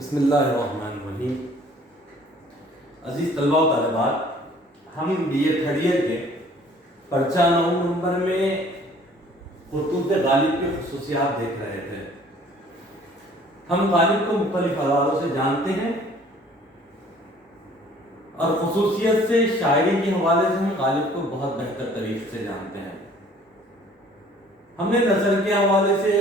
بسم اللہ الرحمن الرحیم۔ عزیز طلبہ و طالبات، ہم بی اے تھرڈ ایئر کے پرچہ 9 نمبر میں خطوط غالب کی خصوصیات دیکھ رہے تھے۔ ہم غالب کو مختلف حوالوں سے جانتے ہیں اور خصوصیت سے شاعری کے حوالے سے ہم غالب کو بہت بہتر طریقے سے جانتے ہیں۔ ہم نے نثر کے حوالے سے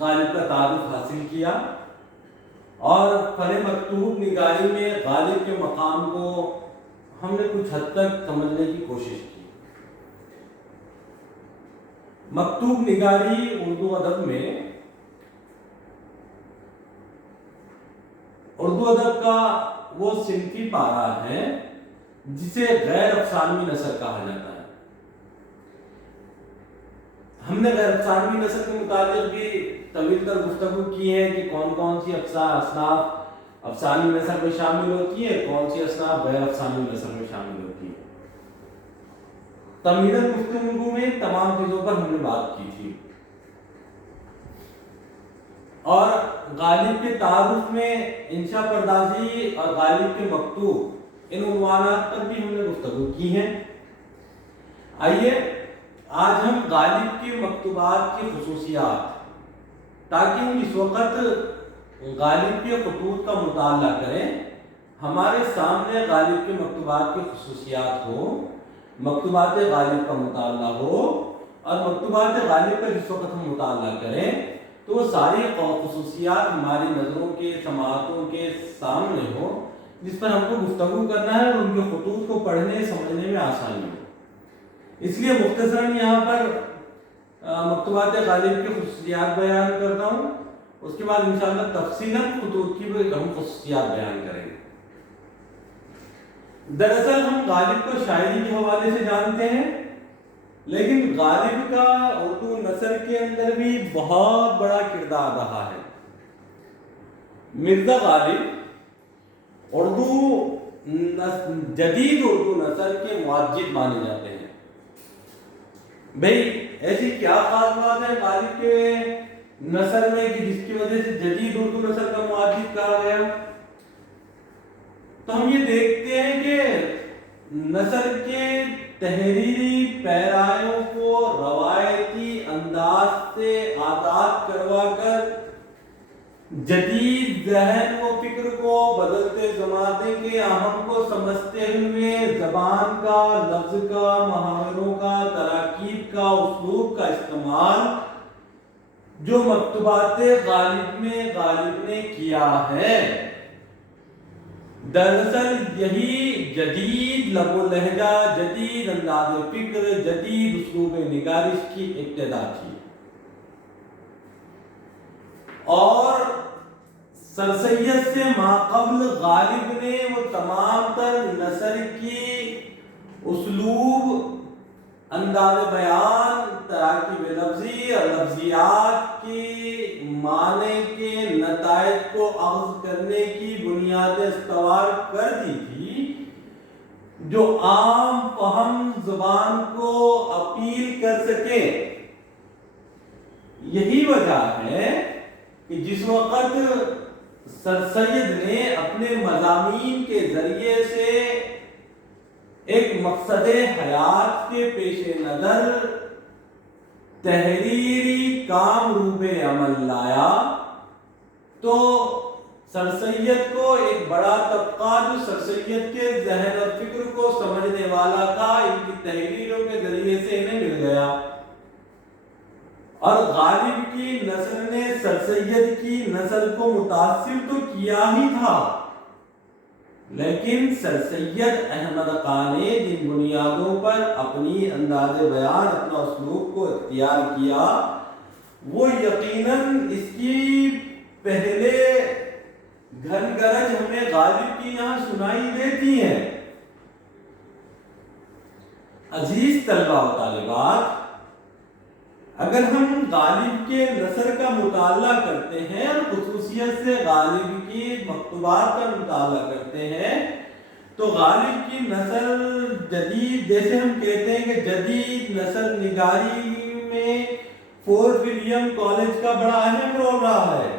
غالب کا تعارف حاصل کیا اور فن مکتوب نگاری میں غالب کے مقام کو ہم نے کچھ حد تک سمجھنے کی کوشش کی۔ مکتوب نگاری اردو ادب میں اردو ادب کا وہ صنفی پارہ ہے جسے غیر افسانوی نثر کہا جاتا ہے۔ ہم نے غیر افسانوی نثر کے متعلق بھی طویل تر گفتگو کی ہے کہ کون کون سی اصناف افسانوی نثر میں شامل ہوتی ہے، کون سی اصناف غیر افسانوی نثر میں شامل ہوتی ہے۔ تمہیداً گفتگو میں تمام چیزوں پر ہم نے بات کی تھی اور غالب کے تعارف میں انشا پردازی اور غالب کے مکتوب ان عنوانات پر بھی ہم نے گفتگو کی ہے۔ آئیے آج ہم غالب کے مکتوبات کی خصوصیات، تاکہ ہم اس وقت غالب کے خطوط کا مطالعہ کریں، ہمارے سامنے غالب کے مکتوبات کی خصوصیات ہو، مکتوبات غالب کا مطالعہ ہو اور مکتوبات غالب کا جس وقت ہم مطالعہ کریں تو وہ ساری خصوصیات ہماری نظروں کے سماعتوں کے سامنے ہو، جس پر ہم کو گفتگو کرنا ہے اور ان کے خطوط کو پڑھنے سمجھنے میں آسانی ہو۔ اس لیے مختصراً یہاں پر مکتوبات غالب کی خصوصیات بیان کرتا ہوں، اس کے بعد انشاءاللہ تفصیلاً خطوط کی بھی ہم خصوصیات بیان کریں گے۔ دراصل ہم غالب کو شاعری کے حوالے سے جانتے ہیں، لیکن غالب کا اردو نثر کے اندر بھی بہت بڑا کردار رہا ہے۔ مرزا غالب جدید اردو نثر کے معجد مانے جاتے ہیں۔ بھئی ایسی کیا خاص بات ہے غالب کے نثر میں کہ جس کی وجہ سے جدید اردو نثر کا معجد کہا گیا؟ تو ہم یہ دیکھتے ہیں کہ نثر کے تحریری پیرایوں کو روایتی انداز سے آزاد کروا کر جدید ذہن و فکر کو بدلتے زمانے کے اہم کو سمجھتے ہوئے زبان کا، لفظ کا، محاوروں کا، تراکیب کا، اسلوب کا استعمال جو مکتوبات غالب میں غالب نے کیا ہے، دراصل یہی جدید لب و لہجہ، جدید انداز فکر، جدید اسلوب نگارش کی ابتدا تھی۔ اور سر سید سے ماقبل غالب نے وہ تمام تر نثر کی اسلوب، انداز بیان، تراکیب لفظی اور لفظیات کی معنی کے نتائج کو اخذ کرنے کی بنیادیں استوار کر دی تھی، جو عام فہم زبان کو اپیل کر سکے۔ یہی وجہ ہے کہ جس وقت سر سید نے اپنے مضامین کے ذریعے سے ایک مقصد حیات کے پیش نظر تحریری کام روبے عمل لایا، تو سر سید کو ایک بڑا طبقہ جو سر سید کے ذہن اور فکر کو سمجھنے والا تھا، ان کی تحریروں کے ذریعے سے انہیں مل گیا۔ اور غالب کی نثر نے سر سید کی نثر کو متاثر تو کیا ہی تھا، لیکن سر سید احمد خان نے جن بنیادوں پر اپنی انداز بیان، اپنا اسلوب کو اختیار کیا، وہ یقیناً اس کی پہلے گھن گرج ہمیں غالب کی یہاں سنائی دیتی ہے۔ عزیز طلبہ و طالبات، اگر ہم غالب کے نثر کا مطالعہ کرتے ہیں اور خصوصیت سے غالب کی مکتوبات کا مطالعہ کرتے ہیں تو غالب کی نثر جدید، جیسے ہم کہتے ہیں کہ جدید نثر نگاری میں فورٹ ولیم کالج کا بڑا اہم رول رہا ہے۔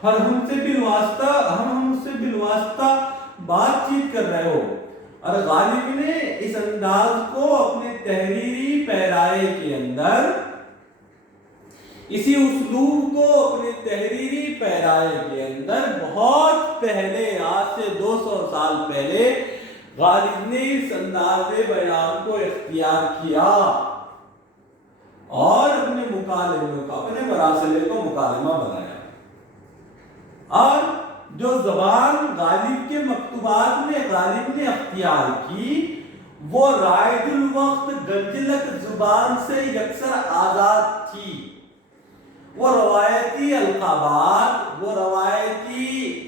اور ہم سے بالواسطہ بات چیت کر رہے ہو۔ اور غالب نے اس انداز کو اپنے تحریری پیرائے کے اندر، اسی اسلوب کو اپنے تحریری پیرائے کے اندر بہت پہلے، آج سے 200 سال پہلے غالب نے اس انداز بیان کو اختیار کیا اور اپنے مکالمے کو، اپنے مراسلے کو مکالمہ بنایا۔ اور جو زبان غالب کے مکتوبات میں غالب نے اختیار کی، وہ رائد الوقت گنجلک زبان سے یکسر آزاد تھی۔ وہ روایتی القابات، وہ روایتی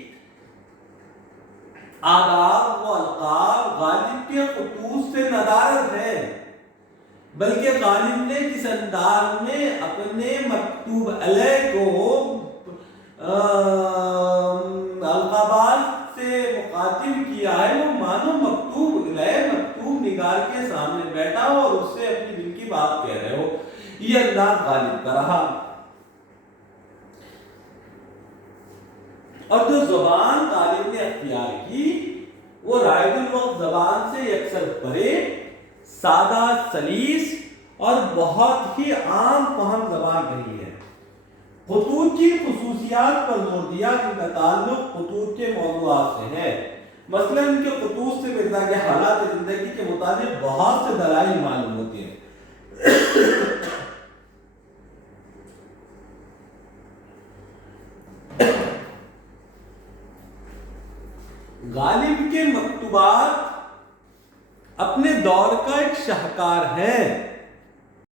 آداب و القاب غالب کے خطوط سے ندارت ہے، بلکہ غالب نے جس انداز میں اپنے مکتوب علیہ کو القابات سے مخاطب کیا ہے، وہ مانو مکتوب علیہ، مکتوب نگار کے سامنے بیٹھا ہو اور اس سے اپنی دل کی بات کہہ رہے ہو۔ یہ انداز غالب کا رہا۔ اور جو زبان غالب نے اختیار کی، وہ رائد الوقت زبان سے یکسر پرے، سادہ، سلیس اور بہت ہی عام فہم زبان رہی ہے۔ خطوط کی خصوصیات پر زور دیا جن کا تعلق خطوط کے موضوعات سے ہے۔ مثلا ان کے خطوط سے مرزا کے حالات زندگی کے متعلق بہت سے دلائل معلوم ہوتے ہیں۔ غالب کے مکتوبات اپنے دور کا ایک شاہکار ہے۔